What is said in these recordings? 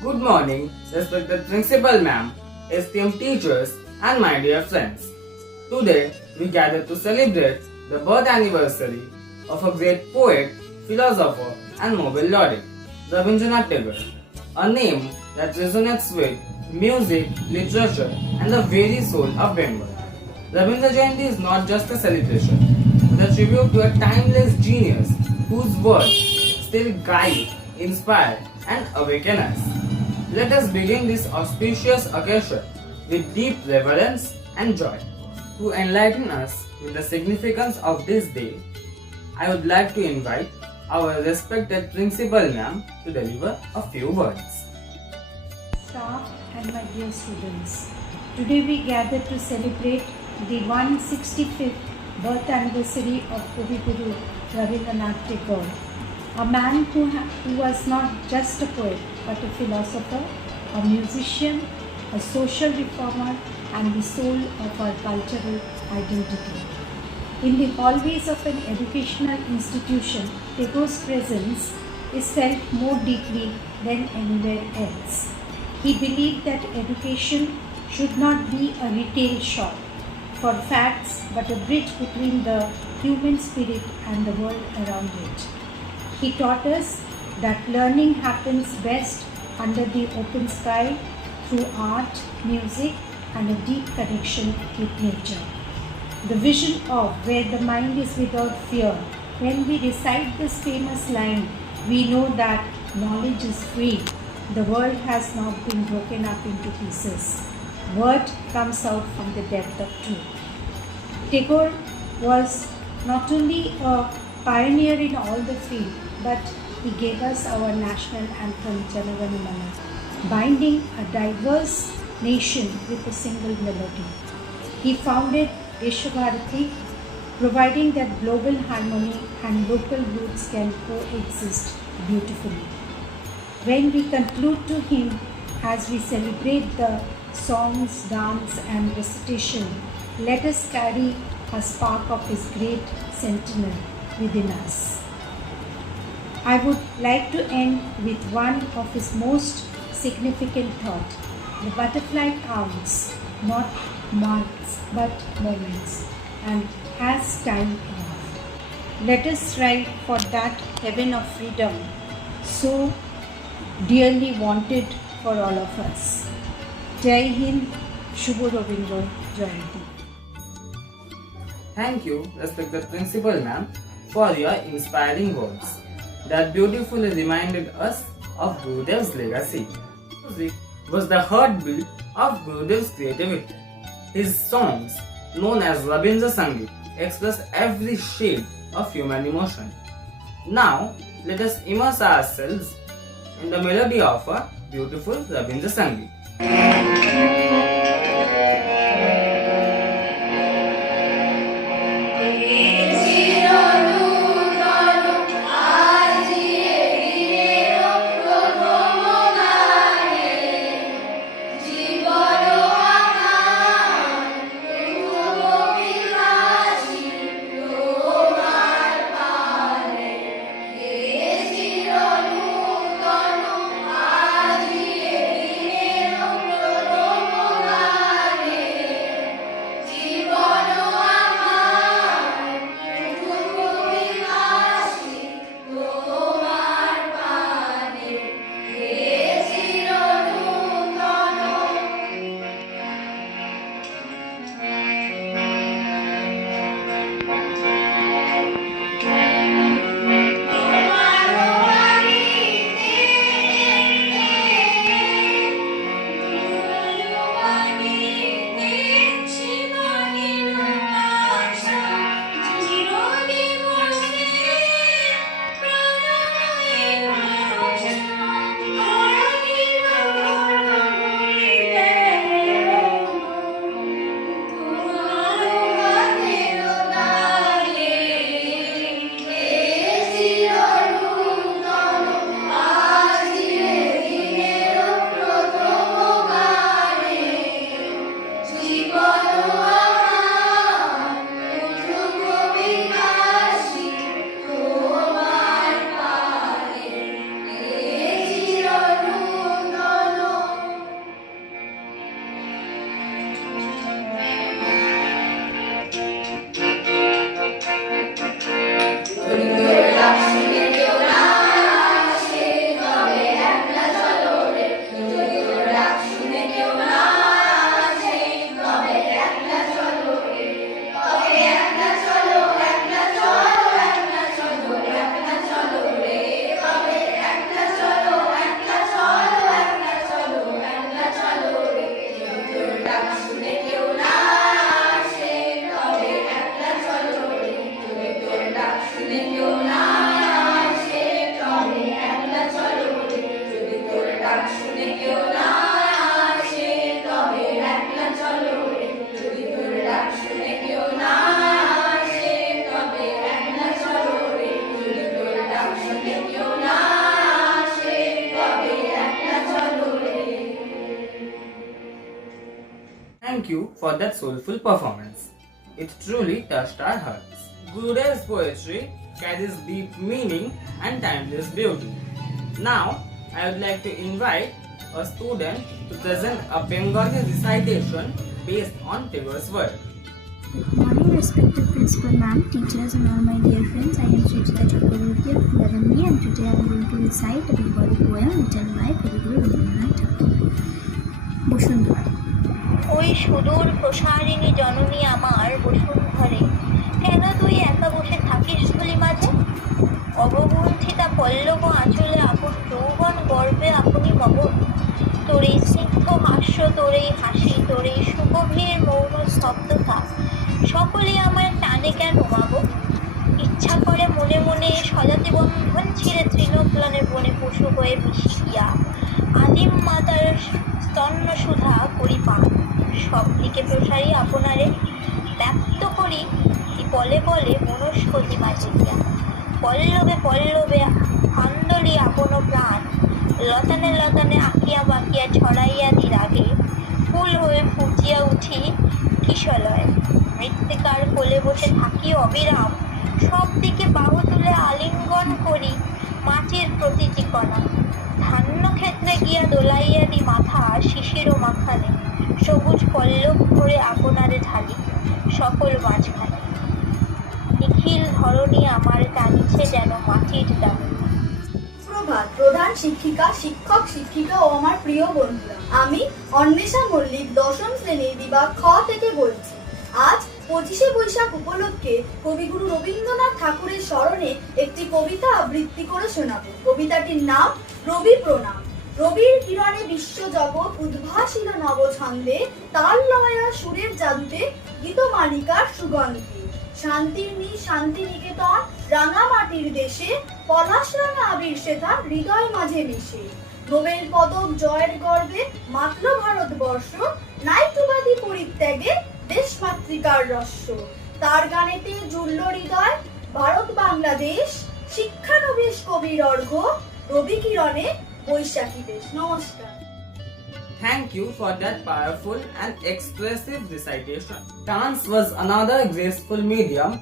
Good morning, respected principal ma'am, esteemed teachers, and my dear friends. Today, we gather to celebrate the birth anniversary of a great poet, philosopher, and Nobel laureate, Rabindranath Tagore, a name that resonates with music, literature, and the very soul of Bengal. Rabindra Jayanti is not just a celebration, but a tribute to a timeless genius whose words still guide, inspire, and awaken us. Let us begin this auspicious occasion with deep reverence and joy. To enlighten us with the significance of this day, I would like to invite our respected principal ma'am to deliver a few words. Staff and my dear students, today we gather to celebrate the 165th birth anniversary of Kavi Guru Rabindranath Tagore, a man who was not just a poet but a philosopher, a musician, a social reformer, and the soul of our cultural identity. In the hallways of an educational institution, Tagore's presence is felt more deeply than anywhere else. He believed that education should not be a retail shop for facts but a bridge between the human spirit and the world around it. He taught us that learning happens best under the open sky through art, music, and a deep connection with nature. The vision of where the mind is without fear. When we recite this famous line, we know that knowledge is free. The world has not been broken up into pieces. Word comes out from the depth of truth. Tagore was not only a pioneer in all the field, but he gave us our national anthem, Jana Gana Mana, binding a diverse nation with a single melody. He founded Deshabharati, providing that global harmony and local roots can coexist beautifully. When we conclude to him as we celebrate the songs, dance, and recitation, let us carry a spark of his great sentinel within us. I would like to end with one of his most significant thought. The butterfly counts not months but moments and has time enough. Let us strive for that heaven of freedom so dearly wanted for all of us. Jai Hind, Shubho Rabindra Jayanti. Thank you, respected principal ma'am, for your inspiring words that beautifully reminded us of Gurudev's legacy. Music was the heartbeat of Gurudev's creativity. His songs, known as Rabindra Sangeet, express every shade of human emotion. Now, let us immerse ourselves in the melody of a beautiful Rabindra Sangeet. Thank you for that soulful performance. It truly touched our hearts. Gurudev's poetry carries deep meaning and timeless beauty. Now, I would like to invite a student to present a Bengali recitation based on Tagore's work. Good morning, respected principal ma'am, teachers and all my dear friends. I am Sujita Chakraborty of 11B and today I am going to recite a Bengali poem written by Kabiguru Rabindranath Tagore. Bashundhara. ওই সুদূর প্রসারিণী জননী আমার বসুন্ধরে, কেন তুই একা বসে থাকিস ধুলি মাঝে? অবগুণ্ঠিতা পল্লব আঁচলে আপন যৌবন গর্বে আপনি মগন, তোর এই স্নিগ্ধ হাস্য, তোর এই হাসি, তোর এই সুগভীর মৌন স্তব্ধতা সকলেই আমার টানে কেন মাগো? ইচ্ছা করে মনে মনে সজাতি বন্ধন ছিঁড়ে তৃণপ্লানের বনে পশু হয়ে মিশি গিয়া আদিম মাতার স্তন্য সুধা করি পান, সব দিকে প্রসারী আপনারে ব্যক্ত করি বলে বলে মনস্পতি মাঝে গিয়া। পল্লবে পল্লবে আন্দোলি আপন প্রাণ, লতানে লতানে আঁকিয়া বাঁকিয়া ছড়াইয়া দি রাগে, ফুল হয়ে ফুটিয়া উঠি কিশলয়, মৃত্তিকার কোলে বসে থাকি অবিরাম, সব দিকে বাহু তুলে আলিঙ্গন করি মাটির প্রতিটি কণা। ধান্য ক্ষেত্রে গিয়া দোলাইয়া দি মাথা শিশির মাখানে, সবুজ পল্লব ভরে আপনারে ঢালি সকল মাঝখানে। নিখিল ধরণী আমার টানিছে যেন মাটির দাম। প্রভাত প্রধান শিক্ষিকা, শিক্ষক শিক্ষিকা ও আমার প্রিয় বন্ধুরা, আমি অন্বেষা মল্লিক 10ম শ্রেণীর বিভাগ খ থেকে বলছি। আজ 25শে বৈশাখ উপলক্ষে কবিগুরু রবীন্দ্রনাথ ঠাকুরের স্মরণে একটি কবিতা আবৃত্তি করে শোনাবো। কবিতাটির নাম রবি প্রণাম। রবির কিরণে বিশ্বজগৎ উদ্ভাসিল নব ছন্দে, তাল লয়া সুরের জাদুতে গীতমালিকার সুগন্ধে। শান্তি নিকেতন রাঙা মাটির দেশে, পলাশ রাঙা আবির সেথা হৃদয় মাঝে মিশে। নোবেল পদক জয়ের গর্বে মাতল ভারতবর্ষ, নাইটুবাদী পরিত্যাগে দেশ মাতৃকার রস্য। তার গানেতে জুড়ল হৃদয় ভারত বাংলাদেশ, শিক্ষানবিশ কবির অর্ঘ্য রবি কিরণে বৈশাখী বেশ। নমস্কার। Thank you for that powerful and expressive recitation. Dance was another graceful medium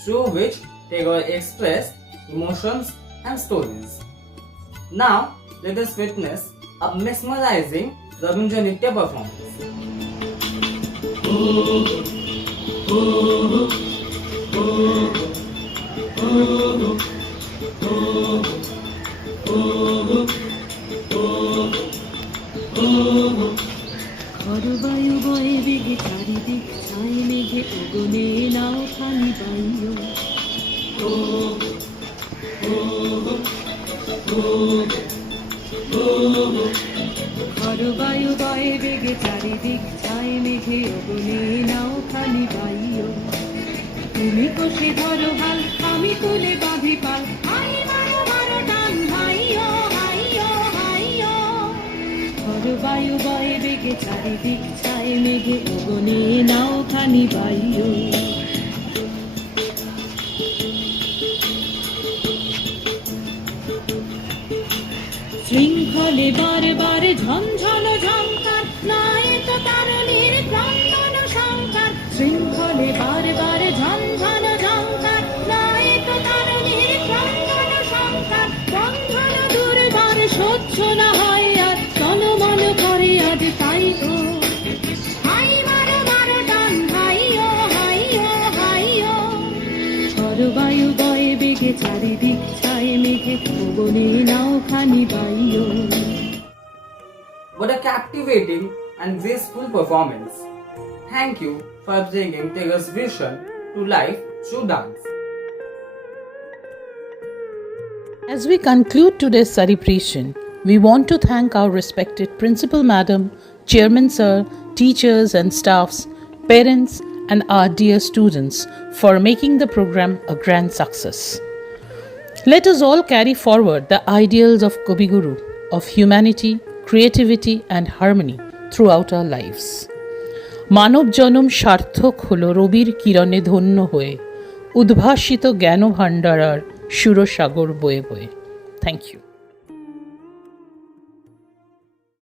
through which Tagore expressed emotions and stories. Now, let us witness a mesmerizing Rabindra Nitya performance. খরবায়ু বয়ে বেগে চারিদিক ছাই মেঘে অগনে নাও খানি বাইও। খরবায়ু বয়ে বেগে চারিদিক ছাই মেঘে অগনে নাও খানি বাইও। তুমি কষে ধরো হাল, আমি তুলে বাঁধি পাল, আই মারো মারো টান হাইও হাইও হাইও। খরবায়ু বয়ে বেগে চারিদিক ছাই মেঘে অগনে নাও খানি বাইও। শৃঙ্খলে বারবার ঝনঝন ঝঙ্কার, নায়ক তারণীর ক্রন্দন শঙ্কার। শৃঙ্খলে বারবার ঝনঝন ঝঙ্কার, নায়ক তারণীর ক্রন্দন শঙ্কার। বন্ধন দুর্বার সহ্য না হয় আর, তন মন করে আজ তাই গো। হাই মারো মারো টান হাইও হাইও হাইও। ঝড়বায়ু বয়ে বেগে চারিদিক ছাই মেঘে অগনে নাও খানি বাইও। What a captivating and graceful performance. Thank you for bringing Tagore's vision to life through dance. As we conclude today's celebration, we want to thank our respected Principal Madam, Chairman Sir, teachers and staffs, parents and our dear students for making the program a grand success. Let us all carry forward the ideals of Kabiguru, of humanity, creativity and harmony throughout our lives. মানব জনম সার্থক হলো রবির কিরণে ধন্য হয়ে, উদ্ভাসিত জ্ঞান ভাণ্ডার আর সুরসাগর বয়ে বয়ে। Thank you.